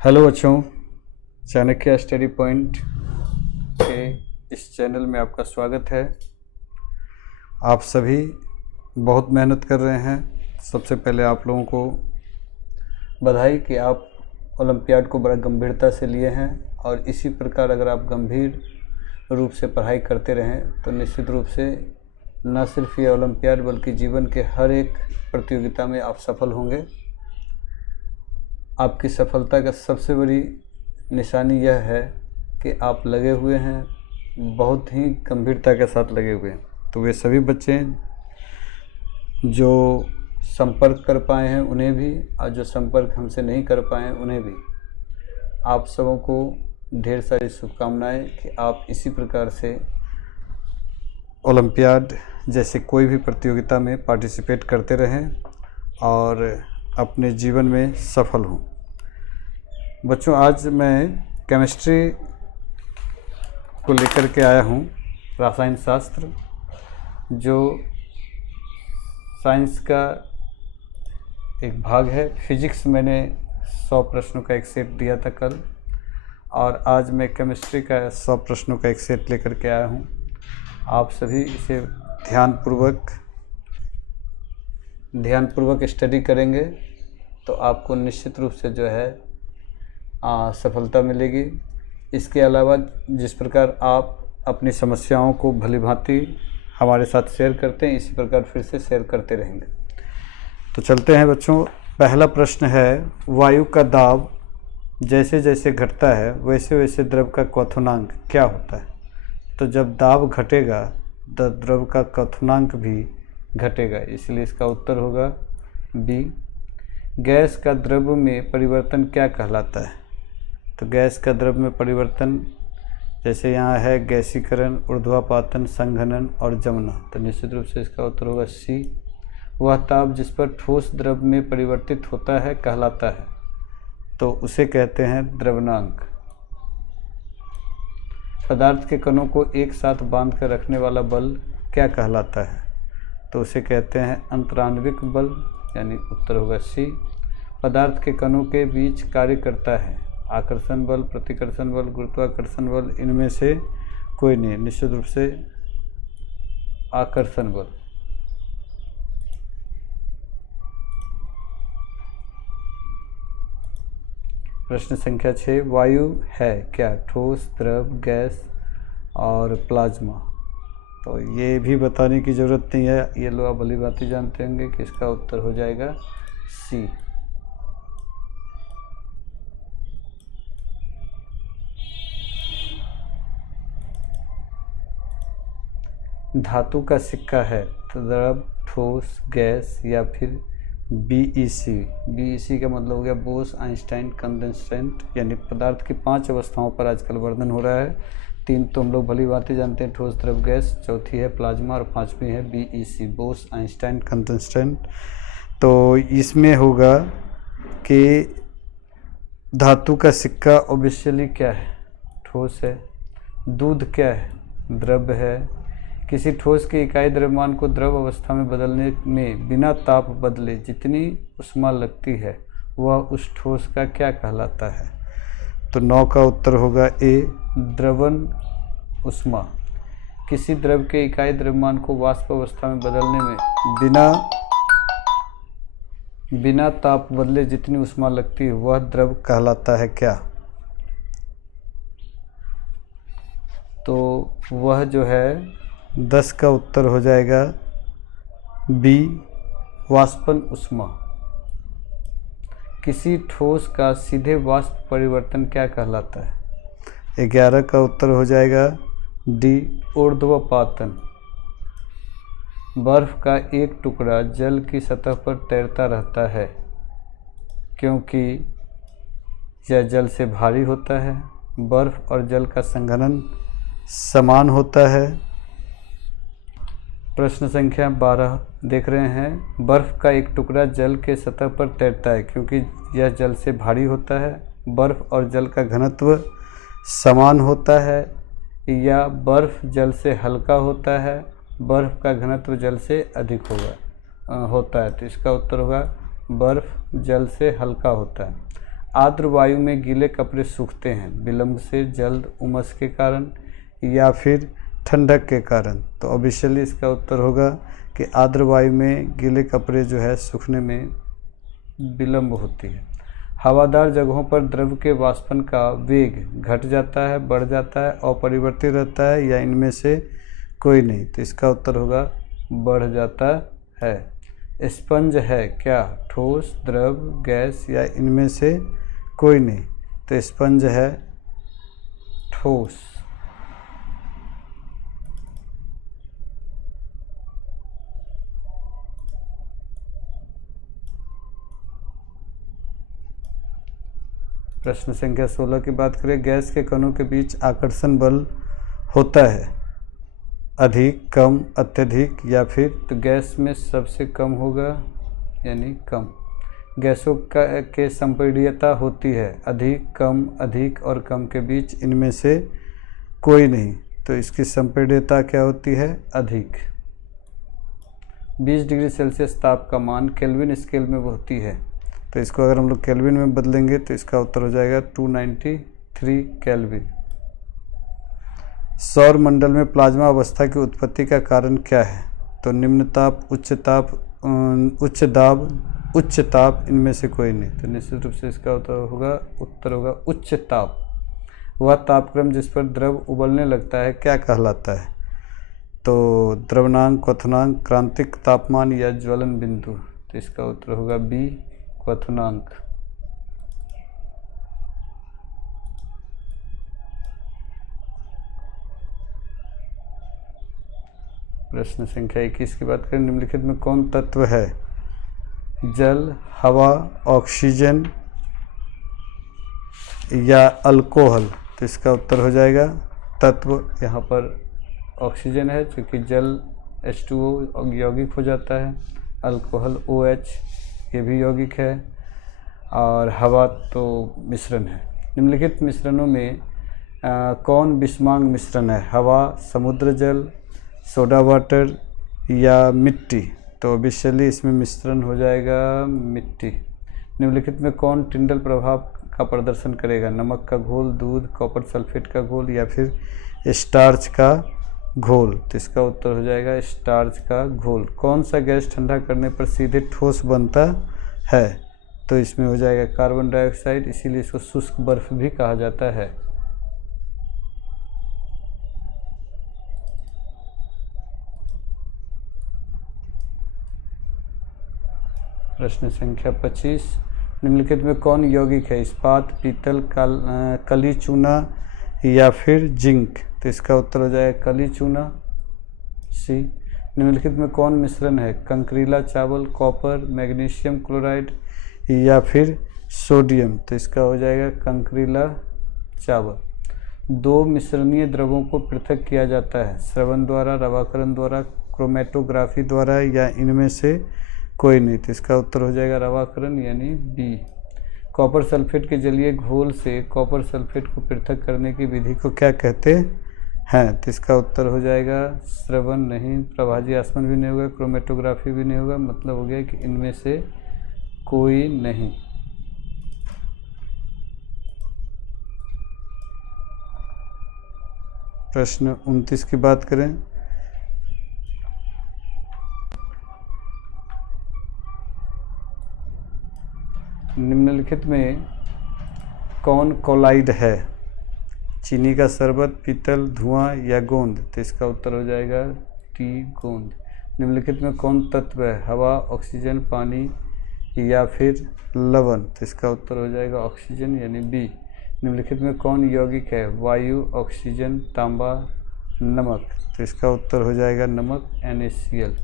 Hello बच्चों, Chanakya study point के इस चैनल में आपका स्वागत है। आप सभी बहुत मेहनत कर रहे हैं। सबसे पहले आप लोगों को बधाई कि आप ओलंपियाड को बड़ा गंभीरता से लिए हैं, और इसी प्रकार अगर आप गंभीर रूप से पढ़ाई करते रहें तो निश्चित रूप से न सिर्फ ये ओलंपियाड बल्कि जीवन के हर एक प्रतियोगिता में आप सफल होंगे। आपकी सफलता का सबसे बड़ी निशानी यह है कि आप लगे हुए हैं, बहुत ही गंभीरता के साथ लगे हुए हैं। तो वे सभी बच्चे जो संपर्क कर पाए हैं उन्हें भी, और जो संपर्क हमसे नहीं कर पाए हैं उन्हें भी, आप सबों को ढेर सारी शुभकामनाएं कि आप इसी प्रकार से ओलंपियाड जैसे कोई भी प्रतियोगिता में पार्टिसिपेट करते रहें और अपने जीवन में सफल हों। बच्चों, आज मैं केमिस्ट्री को लेकर के आया हूँ, रसायन शास्त्र, जो साइंस का एक भाग है। फिजिक्स मैंने 100 प्रश्नों का एक सेट दिया था कल, और आज मैं केमिस्ट्री का 100 प्रश्नों का एक सेट लेकर के आया हूँ। आप सभी इसे ध्यानपूर्वक स्टडी करेंगे तो आपको निश्चित रूप से जो है सफलता मिलेगी। इसके अलावा जिस प्रकार आप अपनी समस्याओं को भलीभांति हमारे साथ शेयर करते हैं, इसी प्रकार फिर से शेयर करते रहेंगे। तो चलते हैं बच्चों। पहला प्रश्न है, वायु का दाब जैसे जैसे घटता है वैसे वैसे द्रव का क्वथनांक क्या होता है? तो जब दाब घटेगा तो द्रव का क्वथनांक भी घटेगा, इसलिए इसका उत्तर होगा बी। गैस का द्रव में परिवर्तन क्या कहलाता है? तो गैस का द्रव में परिवर्तन, जैसे यहाँ है गैसीकरण, ऊर्ध्वापातन, संघनन और जमना, तो निश्चित रूप से इसका उत्तर होगा सी। वह ताप जिस पर ठोस द्रव में परिवर्तित होता है कहलाता है, तो उसे कहते हैं द्रवनांक। पदार्थ के कणों को एक साथ बांध कर रखने वाला बल क्या कहलाता है? तो उसे कहते हैं अंतराण्विक बल, यानी उत्तर होगा सी। पदार्थ के कणों के बीच कार्य करता है आकर्षण बल, प्रतिकर्षण बल, गुरुत्वाकर्षण बल, इनमें से कोई नहीं, निश्चित रूप से आकर्षण बल। प्रश्न संख्या 6, वायु है क्या? ठोस, द्रव, गैस और प्लाज्मा। तो ये भी बताने की ज़रूरत नहीं है, ये लोग आप भली भांति जानते होंगे कि इसका उत्तर हो जाएगा सी। धातु का सिक्का है तो द्रव, ठोस, गैस या फिर बीईसी। बीईसी का मतलब हो गया बोस आइंस्टाइन कंडेंसेंट, यानी पदार्थ की 5 अवस्थाओं पर आजकल वर्णन हो रहा है। 3 तो हम लोग भली बातें जानते हैं, ठोस, द्रव, गैस। चौथी है प्लाज्मा और 5वीं है बीईसी, बोस आइंस्टाइन कंडेंसेंट। तो इसमें होगा कि धातु का सिक्का ऑब्वियसली क्या है? ठोस है। दूध क्या है? द्रव है। किसी ठोस की इकाई द्रव्यमान को द्रव अवस्था में बदलने में बिना ताप बदले जितनी ऊष्मा लगती है वह उस ठोस का क्या कहलाता है? तो 9 का उत्तर होगा ए, द्रवण ऊष्मा। किसी द्रव के इकाई द्रव्यमान को वाष्प अवस्था में बदलने में बिना ताप बदले जितनी ऊष्मा लगती है वह द्रव कहलाता है क्या? तो वह जो है 10 का उत्तर हो जाएगा बी, वाष्पन ऊष्मा। किसी ठोस का सीधे वाष्प परिवर्तन क्या कहलाता है? 11 का उत्तर हो जाएगा डी, ऊर्ध्वपातन। बर्फ का एक टुकड़ा जल की सतह पर तैरता रहता है क्योंकि यह जल से भारी होता है। बर्फ और जल का संघनन समान होता है। प्रश्न संख्या 12 देख रहे हैं, बर्फ का एक टुकड़ा जल के सतह पर तैरता है क्योंकि यह जल से भारी होता है। बर्फ और जल का घनत्व समान होता है, या बर्फ जल से हल्का होता है, बर्फ का घनत्व जल से अधिक होता है। तो इसका उत्तर होगा बर्फ जल से हल्का होता है। आर्द्र वायु में गीले कपड़े सूखते हैं विलंब से, जल्द, उमस के कारण या फिर ठंडक के कारण। तो ऑब्वियसली इसका उत्तर होगा कि आर्द्र वायु में गीले कपड़े जो है सूखने में विलंब होती है। हवादार जगहों पर द्रव के वाष्पन का वेग घट जाता है, बढ़ जाता है, अपरिवर्तित रहता है या इनमें से कोई नहीं। तो इसका उत्तर होगा बढ़ जाता है। स्पंज है क्या? ठोस, द्रव, गैस या इनमें से कोई नहीं। तो स्पंज है ठोस। प्रश्न संख्या 16 की बात करें, गैस के कणों के बीच आकर्षण बल होता है अधिक, कम, अत्यधिक या फिर? तो गैस में सबसे कम होगा यानी कम। गैसों के संपीड्यता होती है अधिक, कम, अधिक और कम के बीच इनमें से कोई नहीं। तो इसकी संपीड्यता क्या होती है? अधिक। 20 डिग्री सेल्सियस ताप का मान केल्विन स्केल में होती है। तो इसको अगर हम लोग केल्विन में बदलेंगे तो इसका उत्तर हो जाएगा 293 केल्विन। सौर मंडल में प्लाज्मा अवस्था की उत्पत्ति का कारण क्या है? तो निम्न ताप, उच्च ताप, उच्च दाब, उच्च ताप, इनमें से कोई नहीं। तो निश्चित रूप से इसका उत्तर होगा उच्च ताप। वह तापक्रम जिस पर द्रव उबलने लगता है क्या कहलाता है? तो द्रवनांक, क्वथनांक, क्रांतिक तापमान या ज्वलन बिंदु। तो इसका उत्तर होगा बी, क्वथनांक। प्रश्न संख्या 21 की बात करें, निम्नलिखित में कौन तत्व है? जल, हवा, ऑक्सीजन या अल्कोहल? तो इसका उत्तर हो जाएगा तत्व यहाँ पर ऑक्सीजन है, क्योंकि जल H2O यौगिक हो जाता है, अल्कोहल OH ये भी यौगिक है, और हवा तो मिश्रण है। निम्नलिखित मिश्रणों में कौन बिस्मांग मिश्रण है? हवा, समुद्र जल, सोडा वाटर या मिट्टी? तो ऑब्वियसली इसमें मिश्रण हो जाएगा मिट्टी। निम्नलिखित में कौन टिंडल प्रभाव का प्रदर्शन करेगा? नमक का घोल, दूध, कॉपर सल्फेट का घोल या फिर स्टार्च का घोल? तो इसका उत्तर हो जाएगा स्टार्च का घोल। कौन सा गैस ठंडा करने पर सीधे ठोस बनता है? तो इसमें हो जाएगा कार्बन डाइऑक्साइड, इसीलिए इसको शुष्क बर्फ भी कहा जाता है। प्रश्न संख्या 25, निम्नलिखित में कौन यौगिक है? इस्पात, पीतल, कली चूना या फिर जिंक? तो इसका उत्तर हो जाएगा कली चूना, सी। निम्नलिखित में कौन मिश्रण है? कंकरीला चावल, कॉपर, मैग्नीशियम क्लोराइड या फिर सोडियम? तो इसका हो जाएगा कंकरीला चावल। दो मिश्रणीय द्रवों को पृथक किया जाता है श्रवण द्वारा, रवाकरण द्वारा, क्रोमेटोग्राफी द्वारा या इनमें से कोई नहीं। तो इसका उत्तर हो जाएगा रवाकरण यानी बी। कॉपर सल्फेट के जलीय घोल से कॉपर सल्फेट को पृथक करने की विधि को क्या कहते हैं? तो इसका उत्तर हो जाएगा श्रवण नहीं, प्रभाजी आसमन भी नहीं होगा, क्रोमेटोग्राफी भी नहीं होगा, मतलब हो गया कि इनमें से कोई नहीं। प्रश्न 29 की बात करें, निम्नलिखित में कौन कोलाइड है? चीनी का शरबत, पीतल, धुआं या गोंद? तो इसका उत्तर हो जाएगा टी, गोंद। निम्नलिखित में कौन तत्व है? हवा, ऑक्सीजन, पानी या फिर लवण? तो इसका उत्तर हो जाएगा ऑक्सीजन यानी बी। निम्नलिखित में कौन यौगिक है? वायु, ऑक्सीजन, तांबा, नमक? तो इसका उत्तर हो जाएगा नमक NaCl।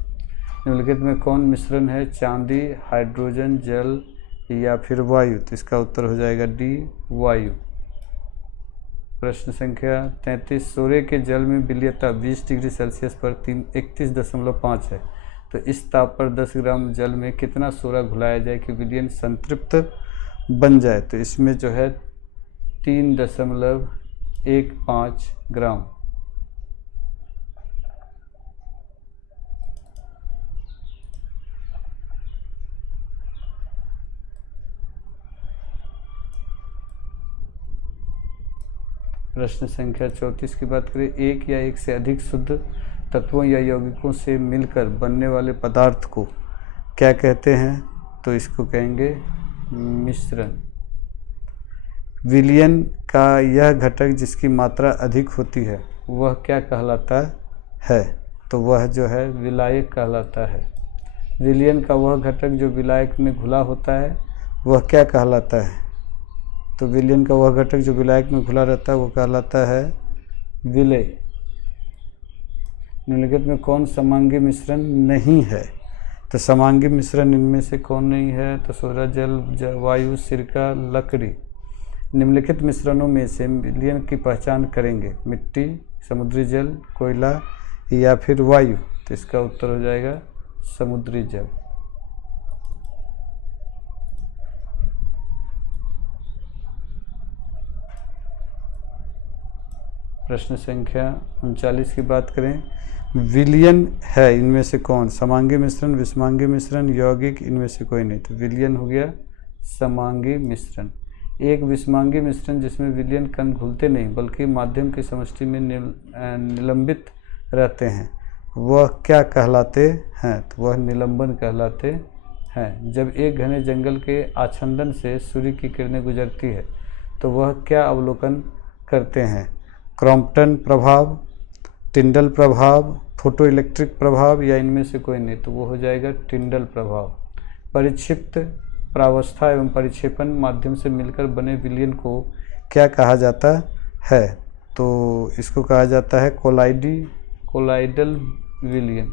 निम्नलिखित में कौन मिश्रण है? चांदी, हाइड्रोजन, जल या फिर वायु? तो इसका उत्तर हो जाएगा डी, वायु। प्रश्न संख्या 33, सोरे के जल में विलयता 20 डिग्री सेल्सियस पर 31.5 है। तो इस ताप पर 10 ग्राम जल में कितना सोरा घुलाया जाए कि विलयन संतृप्त बन जाए? तो इसमें जो है 3.15 ग्राम। प्रश्न संख्या 34 की बात करें, एक या एक से अधिक शुद्ध तत्वों या यौगिकों से मिलकर बनने वाले पदार्थ को क्या कहते हैं? तो इसको कहेंगे मिश्रण। विलयन का यह घटक जिसकी मात्रा अधिक होती है वह क्या कहलाता है? तो वह जो है विलायक कहलाता है। विलयन का वह घटक जो विलायक में घुला होता है वह क्या कहलाता है? तो विलयन का वह घटक जो विलायक में घुला रहता है वो कहलाता है विलय। निम्नलिखित में कौन समांगी मिश्रण नहीं है? तो समांगी मिश्रण इनमें से कौन नहीं है? तो सोडा, जल, वायु, सिरका, लकड़ी। निम्नलिखित मिश्रणों में से विलयन की पहचान करेंगे? मिट्टी, समुद्री जल, कोयला या फिर वायु। तो इसका उत्तर हो जाएगा समुद्री जल। प्रश्न संख्या 39 की बात करें, विलयन है इनमें से कौन? समांगी मिश्रण, विषमांगी मिश्रण, यौगिक, इनमें से कोई नहीं। तो विलयन हो गया समांगी मिश्रण। एक विषमांगी मिश्रण जिसमें विलयन कण घुलते नहीं बल्कि माध्यम की समष्टि में निलंबित रहते हैं वह क्या कहलाते हैं? तो वह निलंबन कहलाते हैं। जब एक घने जंगल के आच्छादन से सूर्य की किरणें गुजरती है तो वह क्या अवलोकन करते हैं? क्रॉम्पटन प्रभाव, टिंडल प्रभाव, फोटो इलेक्ट्रिक प्रभाव या इनमें से कोई नहीं। तो वो हो जाएगा टिंडल प्रभाव। परिक्षिप्त प्रावस्था एवं परिक्षेपण माध्यम से मिलकर बने विलयन को क्या कहा जाता है? तो इसको कहा जाता है कोलाइडल विलयन।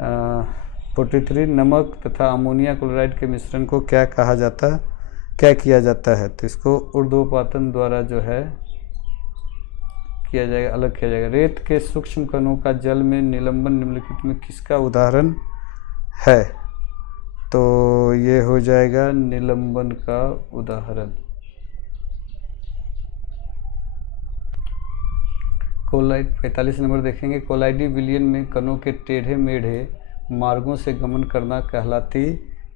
आ, 43 नमक तथा अमोनिया क्लोराइड के मिश्रण को क्या किया जाता है? तो इसको ऊर्ध्वपातन द्वारा जो है किया जाएगा, अलग किया जाएगा। रेत के सूक्ष्म कणों का जल में निलंबन निम्नलिखित में किसका उदाहरण है? तो ये हो जाएगा निलंबन का उदाहरण। कोलाइड 45 नंबर देखेंगे, कोलाइडी विलयन में कणों के टेढ़े मेढ़े मार्गों से गमन करना कहलाती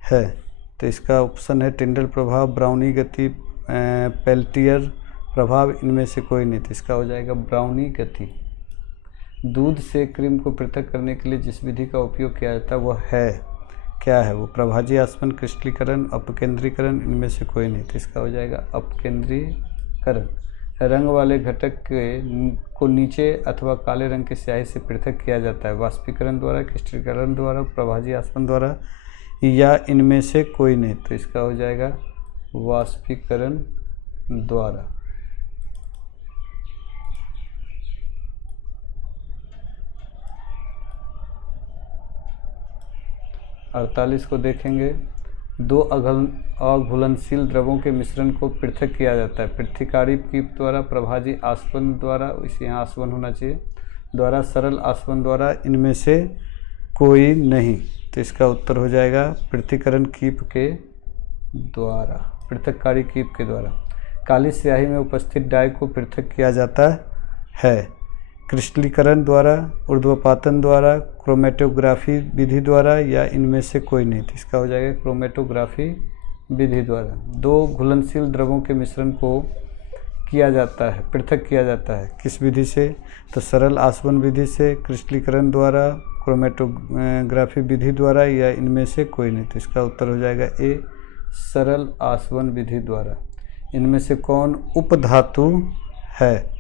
है। तो इसका ऑप्शन है टिंडल प्रभाव, ब्राउनी गति, पेल्टियर प्रभाव, इनमें से कोई नहीं। तो इसका हो जाएगा ब्राउनी गति। दूध से क्रीम को पृथक करने के लिए जिस विधि का उपयोग किया जाता है वह है क्या है? वो प्रभाजी आसवन, क्रिस्टलीकरण, अपकेंद्रीकरण, इनमें से कोई नहीं। तो इसका हो जाएगा अपकेंद्रीकरण। रंग वाले घटक को नीचे अथवा काले रंग की स्याही से पृथक किया जाता है? वाष्पीकरण द्वारा, क्रिस्टलीकरण द्वारा, प्रभाजी आसवन द्वारा या इनमें से कोई नहीं। तो इसका हो जाएगा वाष्पीकरण द्वारा। अड़तालीस को देखेंगे, दो अघुलनशील द्रवों के मिश्रण को पृथक किया जाता है? पृथ्वीकारी कीप द्वारा, प्रभाजी आसवन द्वारा, इसे यहाँ आसवन होना चाहिए, द्वारा, सरल आसवन द्वारा, इनमें से कोई नहीं। तो इसका उत्तर हो जाएगा पृथक्करण कीप के द्वारा, पृथककारी कीप के द्वारा। काली स्याही में उपस्थित डाई को पृथक किया जाता है? क्रिस्टलीकरण द्वारा, ऊर्ध्वपातन द्वारा, क्रोमेटोग्राफी विधि द्वारा या इनमें से कोई नहीं। तो इसका हो जाएगा क्रोमेटोग्राफी विधि द्वारा। दो घुलनशील द्रवों के मिश्रण को किया जाता है, पृथक किया जाता है किस विधि से? तो सरल आसवन विधि से, क्रिस्टलीकरण द्वारा, क्रोमेटोग्राफी विधि द्वारा या इनमें से कोई नहीं। तो इसका उत्तर हो जाएगा ए, सरल आसवन विधि द्वारा। इनमें से कौन उपधातु है?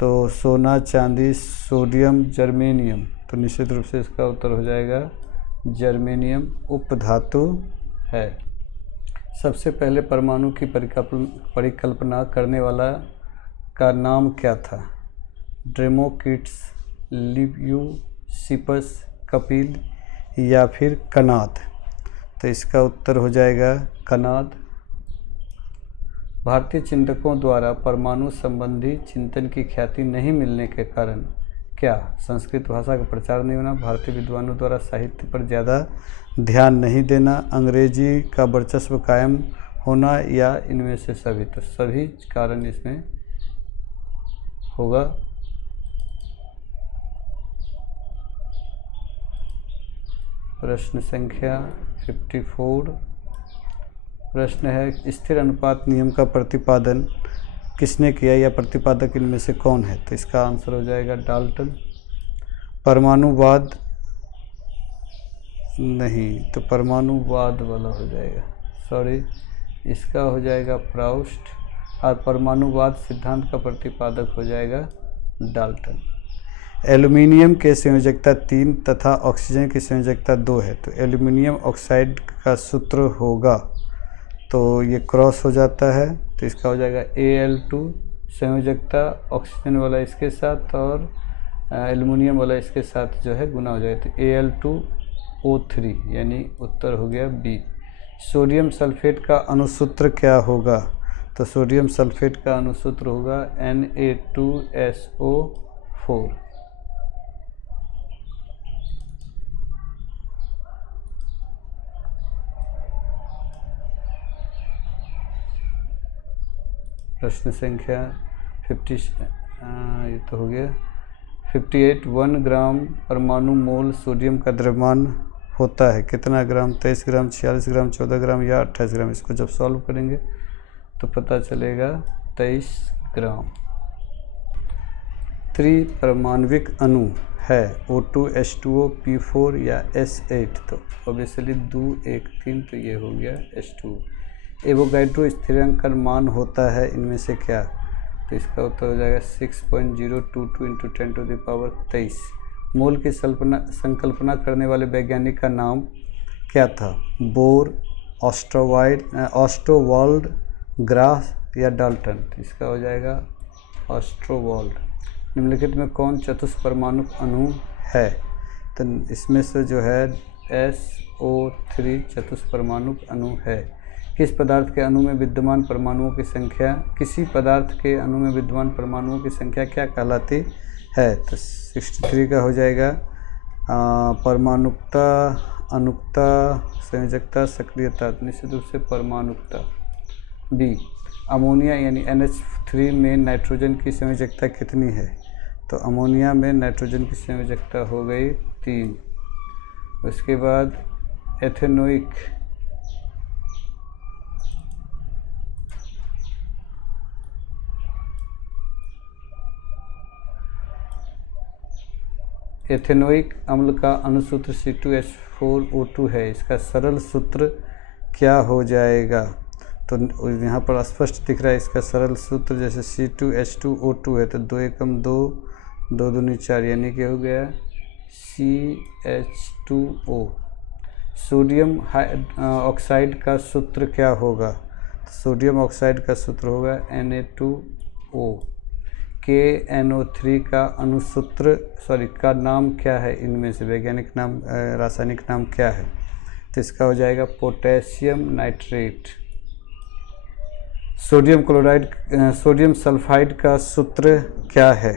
तो सोना, चांदी, सोडियम, जर्मेनियम। तो निश्चित रूप से इसका उत्तर हो जाएगा जर्मेनियम उपधातु है। सबसे पहले परमाणु की परिकल्पना करने वाला का नाम क्या था? ड्रेमोकिट्स, लियूसिपस, कपिल या फिर कनाद। तो इसका उत्तर हो जाएगा कनाद। भारतीय चिंतकों द्वारा परमाणु संबंधी चिंतन की ख्याति नहीं मिलने के कारण क्या? संस्कृत भाषा का प्रचार नहीं होना, भारतीय विद्वानों द्वारा साहित्य पर ज़्यादा ध्यान नहीं देना, अंग्रेजी का वर्चस्व कायम होना या इनमें से सभी। तो सभी कारण इसमें होगा। प्रश्न संख्या 54। प्रश्न है, स्थिर अनुपात नियम का प्रतिपादन किसने किया या प्रतिपादक इनमें से कौन है? तो इसका आंसर हो जाएगा डाल्टन। परमाणुवाद नहीं, तो परमाणुवाद वाला हो जाएगा, सॉरी, इसका हो जाएगा प्राउस्ट, और परमाणुवाद सिद्धांत का प्रतिपादक हो जाएगा डाल्टन। एल्युमिनियम के संयोजकता 3 तथा ऑक्सीजन की संयोजकता 2 है, तो एल्युमिनियम ऑक्साइड का सूत्र होगा, तो ये क्रॉस हो जाता है, तो इसका हो जाएगा Al2, संयोजकता ऑक्सीजन वाला इसके साथ और एल्युमिनियम वाला इसके साथ जो है गुना हो जाएगा, तो Al2O3, यानी उत्तर हो गया बी। सोडियम सल्फेट का अणुसूत्र क्या होगा? तो सोडियम सल्फेट का अणुसूत्र होगा Na2SO4। प्रश्न संख्या 50, ये तो हो गया 58। 1 ग्राम परमाणु मोल सोडियम का द्रव्यमान होता है कितना ग्राम? 23 ग्राम, 46 ग्राम, 14 ग्राम या 28 ग्राम? इसको जब सॉल्व करेंगे तो पता चलेगा 23 ग्राम। त्रिपरमाण्विक अणु है O2, H2O, P4 या S8? तो ऑब्वियसली 2, 1, 3, तो ये हो गया H2। एवोगैड्रो स्थिरांक का मान होता है इनमें से क्या? तो इसका उत्तर हो जाएगा 6.022 × 10⁻23। मोल की संकल्पना करने वाले वैज्ञानिक का नाम क्या था? बोर, ऑस्ट्रोवाल्ड, ग्राफ या डाल्टन? तो इसका हो जाएगा ऑस्ट्रोवाल्ड। निम्नलिखित में कौन चतुष्परमाणु अणु है? तो इसमें से जो है SO3 चतुष्परमाणु अणु है। किसी पदार्थ के अणु में विद्यमान परमाणुओं की संख्या क्या कहलाती है? तो 63 का हो जाएगा परमाणुकता, अनुकता, संयोजकता, सक्रियता, निश्चित रूप से परमाणुकता। बी, अमोनिया यानी NH3 में नाइट्रोजन की संयोजकता कितनी है? तो अमोनिया में नाइट्रोजन की संयोजकता हो गई 3। उसके बाद एथेनोइक, एथेनोइक अम्ल का अणुसूत्र C2H4O2 है, इसका सरल सूत्र क्या हो जाएगा? तो यहाँ पर स्पष्ट दिख रहा है इसका सरल सूत्र, जैसे C2H2O2 है तो 2 एकम 2, 2 दूनी 4, यानी कि हो गया CH2O। सोडियम ऑक्साइड का सूत्र क्या होगा? तो सोडियम ऑक्साइड का सूत्र होगा Na2O। KNO3 का का नाम क्या है इनमें से? वैज्ञानिक नाम, रासायनिक नाम क्या है? तो इसका हो जाएगा पोटेशियम नाइट्रेट। सोडियम सल्फाइड का सूत्र क्या है?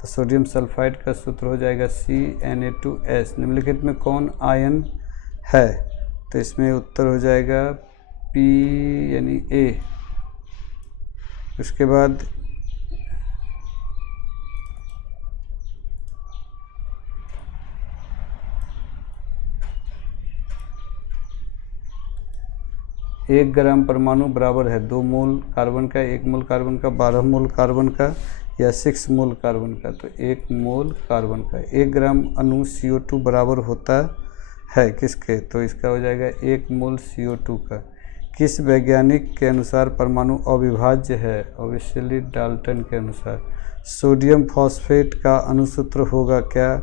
तो सोडियम सल्फाइड का सूत्र हो जाएगा CNa2S। निम्नलिखित में कौन आयन है? तो इसमें उत्तर हो जाएगा P यानी A। उसके बाद एक ग्राम परमाणु बराबर है 2 मोल कार्बन का, 1 मोल कार्बन का, 12 मोल कार्बन का या 6 मोल कार्बन का? तो 1 मोल कार्बन का। 1 ग्राम अणु CO2 बराबर होता है किसके? तो इसका हो जाएगा 1 मोल CO2 का। किस वैज्ञानिक के अनुसार परमाणु अविभाज्य है? ऑब्वियसली डाल्टन के अनुसार। सोडियम फॉस्फेट का अणुसूत्र होगा क्या?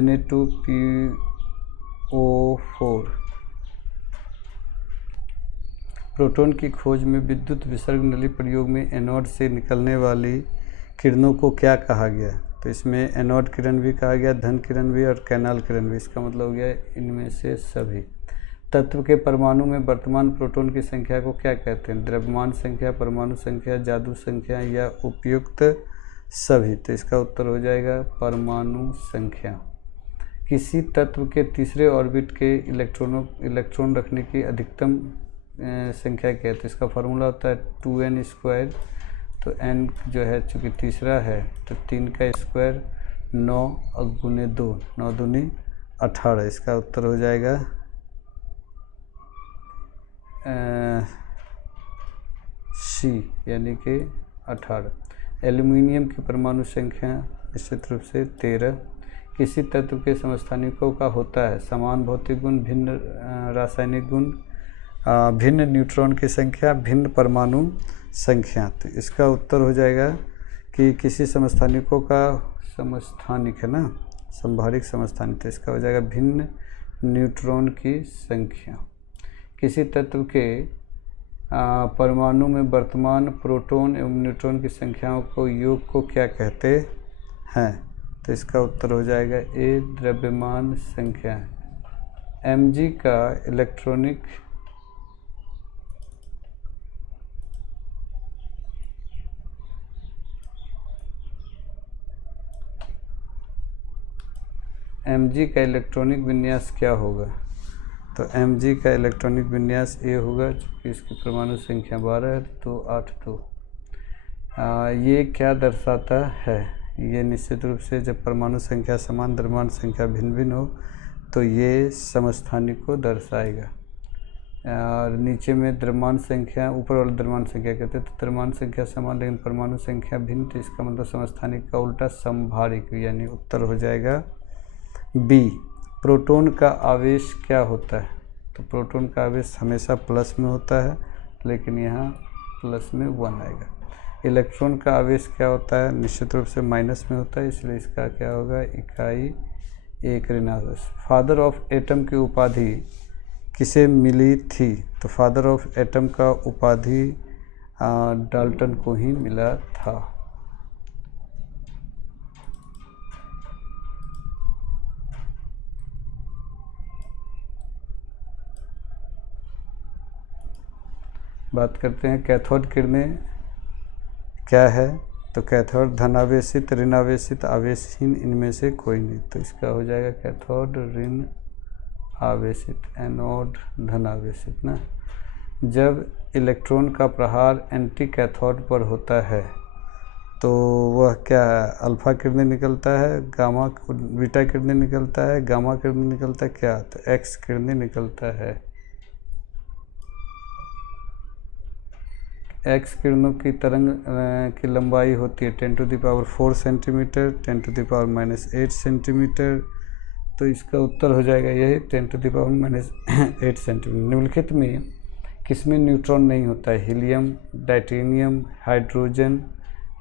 Na2PO4। प्रोटॉन की खोज में विद्युत विसर्ग नली प्रयोग में एनोड से निकलने वाली किरणों को क्या कहा गया? तो इसमें एनोड किरण भी कहा गया, धन किरण भी और कैनाल किरण भी। इसका मतलब हो गया इनमें से सभी। तत्व के परमाणु में वर्तमान प्रोटॉन की संख्या को क्या कहते हैं? द्रव्यमान संख्या, परमाणु संख्या, जादू संख्या या उपयुक्त सभी? तो इसका उत्तर हो जाएगा परमाणु संख्या। किसी तत्व के तीसरे ऑर्बिट के इलेक्ट्रॉन रखने की अधिकतम संख्या क्या है? तो इसका फार्मूला होता है 2n²। तो n जो है चूँकि तीसरा है तो 3 का स्क्वायर 9 × 2, 9 दूनी 18, इसका उत्तर हो जाएगा सी यानी कि 18। एल्यूमिनियम की परमाणु संख्या निश्चित रूप से 13। किसी तत्व के समस्थानिकों का होता है समान भौतिक गुण, भिन्न रासायनिक गुण, भिन्न न्यूट्रॉन की संख्या, भिन्न परमाणु संख्या। तो इसका उत्तर हो जाएगा कि किसी समस्थानिकों का, समस्थानिक है ना, संभारिक समस्थानिक, तो इसका हो जाएगा भिन्न न्यूट्रॉन की संख्या। किसी तत्व के परमाणु में वर्तमान प्रोटॉन एवं न्यूट्रॉन की संख्याओं को योग को क्या कहते हैं? तो इसका उत्तर हो जाएगा ए, द्रव्यमान संख्या। mg का इलेक्ट्रॉनिक विन्यास क्या होगा? तो mg का इलेक्ट्रॉनिक विन्यास ए होगा, क्योंकि इसकी परमाणु संख्या 12 है, तो 8 2। ये क्या दर्शाता है? ये निश्चित रूप से जब परमाणु संख्या समान, द्रव्यमान संख्या भिन्न भिन्न हो तो ये समस्थानिक को दर्शाएगा। और नीचे में द्रव्यमान संख्या, ऊपर वाला द्रव्यमान संख्या कहते हैं, तो द्रव्यमान संख्या समान लेकिन परमाणु संख्या भिन्न, तो इसका मतलब समस्थानिक का उल्टा संभारिक, यानी उत्तर हो जाएगा बी। प्रोटॉन का आवेश क्या होता है? तो प्रोटॉन का आवेश हमेशा प्लस में होता है, लेकिन यहाँ प्लस में 1 आएगा। इलेक्ट्रॉन का आवेश क्या होता है? निश्चित रूप से माइनस में होता है, इसलिए इसका क्या होगा? इकाई 1 ऋणावेश। फादर ऑफ एटम की उपाधि किसे मिली थी? तो फादर ऑफ एटम का उपाधि डाल्टन को ही मिला था। बात करते हैं कैथोड किरणें क्या है? तो कैथोड धनावेशित, ऋणावेशित, आवेशहीन, इनमें से कोई नहीं। तो इसका हो जाएगा कैथोड ऋण आवेशित, एनोड धनावेशित ना। जब इलेक्ट्रॉन का प्रहार एंटी कैथोड पर होता है तो वह क्या है? अल्फा किरणें निकलता है, गामा बीटा किरणें निकलता है, गामा किरणें निकलता है, क्या? तो एक्स किरणें निकलता है। एक्स किरणों की तरंग की लंबाई होती है 10⁴ सेंटीमीटर, 10⁻⁻8 सेंटीमीटर। तो इसका उत्तर हो जाएगा यही 10⁻⁸ सेंटीमीटर। निम्नलिखित में किसमें न्यूट्रॉन नहीं होता है? हीलियम, टाइटेनियम, हाइड्रोजन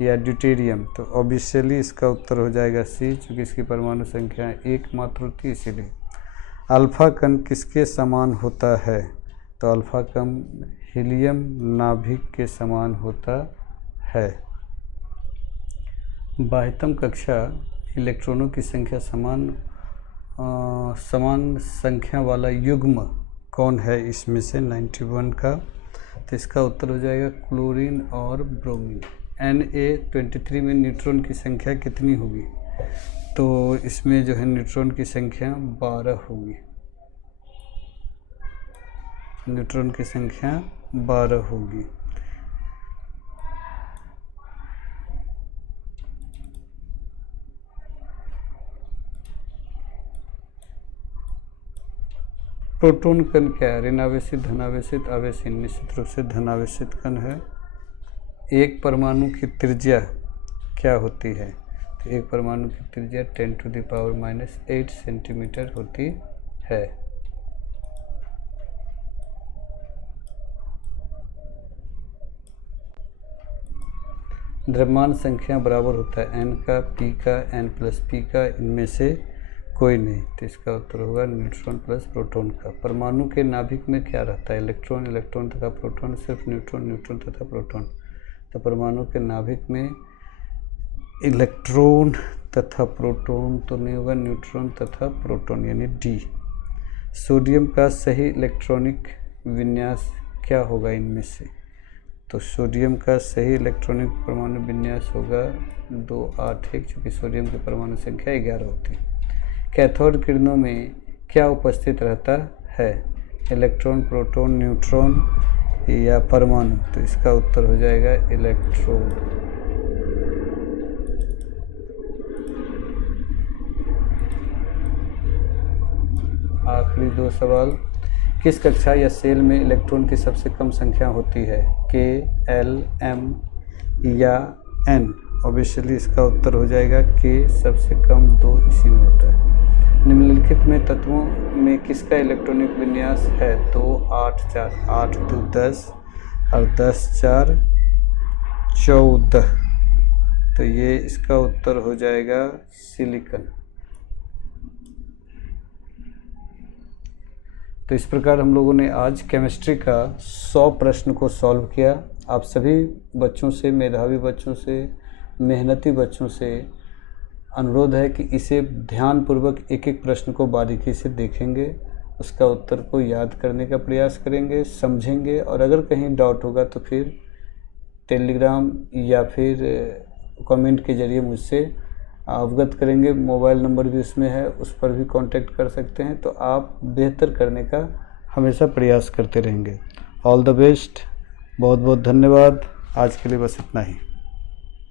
या ड्यूटेरियम। तो ऑब्वियसली इसका उत्तर हो जाएगा सी, क्योंकि इसकी परमाणु संख्या 1 मात्र होती है इसीलिए। अल्फा कण किसके समान होता है? तो अल्फा कण हीलियम नाभिक के समान होता है। बाह्यतम कक्षा इलेक्ट्रॉनों की संख्या समान संख्या वाला युग्म कौन है इसमें से? 91 का। तो इसका उत्तर हो जाएगा क्लोरीन और ब्रोमीन। Na23 में न्यूट्रॉन की संख्या कितनी होगी? तो इसमें जो है न्यूट्रॉन की संख्या 12 होगी। न्यूट्रॉन की संख्या 12 होगी। प्रोटॉन कण क्या है? ऋणावेशित, धनावेशित, आवेशहीन। निश्चित रूप से धनावेशित कण है। एक परमाणु की त्रिज्या क्या होती है? तो एक परमाणु की त्रिज्या 10⁻⁻8 सेंटीमीटर होती है। द्रव्यमान संख्या बराबर होता है n का, p का, n+p का, इनमें से कोई नहीं। तो इसका उत्तर होगा न्यूट्रॉन प्लस प्रोटॉन का। परमाणु के नाभिक में क्या रहता है? इलेक्ट्रॉन, इलेक्ट्रॉन तथा प्रोटॉन, सिर्फ न्यूट्रॉन, न्यूट्रॉन तथा प्रोटॉन। तो परमाणु के नाभिक में इलेक्ट्रॉन तथा प्रोटॉन तो नहीं होगा, न्यूट्रॉन तथा प्रोटॉन, यानी डी। सोडियम का सही इलेक्ट्रॉनिक विन्यास क्या होगा इनमें से? तो सोडियम का सही इलेक्ट्रॉनिक परमाणु विन्यास होगा 281, क्योंकि सोडियम की परमाणु संख्या 11 होती है। कैथोड किरणों में क्या उपस्थित रहता है? इलेक्ट्रॉन, प्रोटॉन, न्यूट्रॉन या परमाणु। तो इसका उत्तर हो जाएगा इलेक्ट्रॉन। आखिरी 2 सवाल। किस कक्षा या सेल में इलेक्ट्रॉन की सबसे कम संख्या होती है? K, L, M या N? ऑब्वियसली इसका उत्तर हो जाएगा K, सबसे कम 2 इसी में होता है। निम्नलिखित में तत्वों में किसका इलेक्ट्रॉनिक विन्यास है? 2, 8, 4, 8, 2, 10 और 10, 4, 14। तो ये इसका उत्तर हो जाएगा सिलिकॉन। तो इस प्रकार हम लोगों ने आज केमिस्ट्री का 100 प्रश्न को सॉल्व किया। आप सभी बच्चों से, मेधावी बच्चों से, मेहनती बच्चों से अनुरोध है कि इसे ध्यानपूर्वक एक एक प्रश्न को बारीकी से देखेंगे, उसका उत्तर को याद करने का प्रयास करेंगे, समझेंगे, और अगर कहीं डाउट होगा तो फिर टेलीग्राम या फिर कमेंट के ज़रिए मुझसे अवगत करेंगे। मोबाइल नंबर भी उसमें है, उस पर भी कांटेक्ट कर सकते हैं। तो आप बेहतर करने का हमेशा प्रयास करते रहेंगे। ऑल द बेस्ट, बहुत बहुत धन्यवाद। आज के लिए बस इतना ही।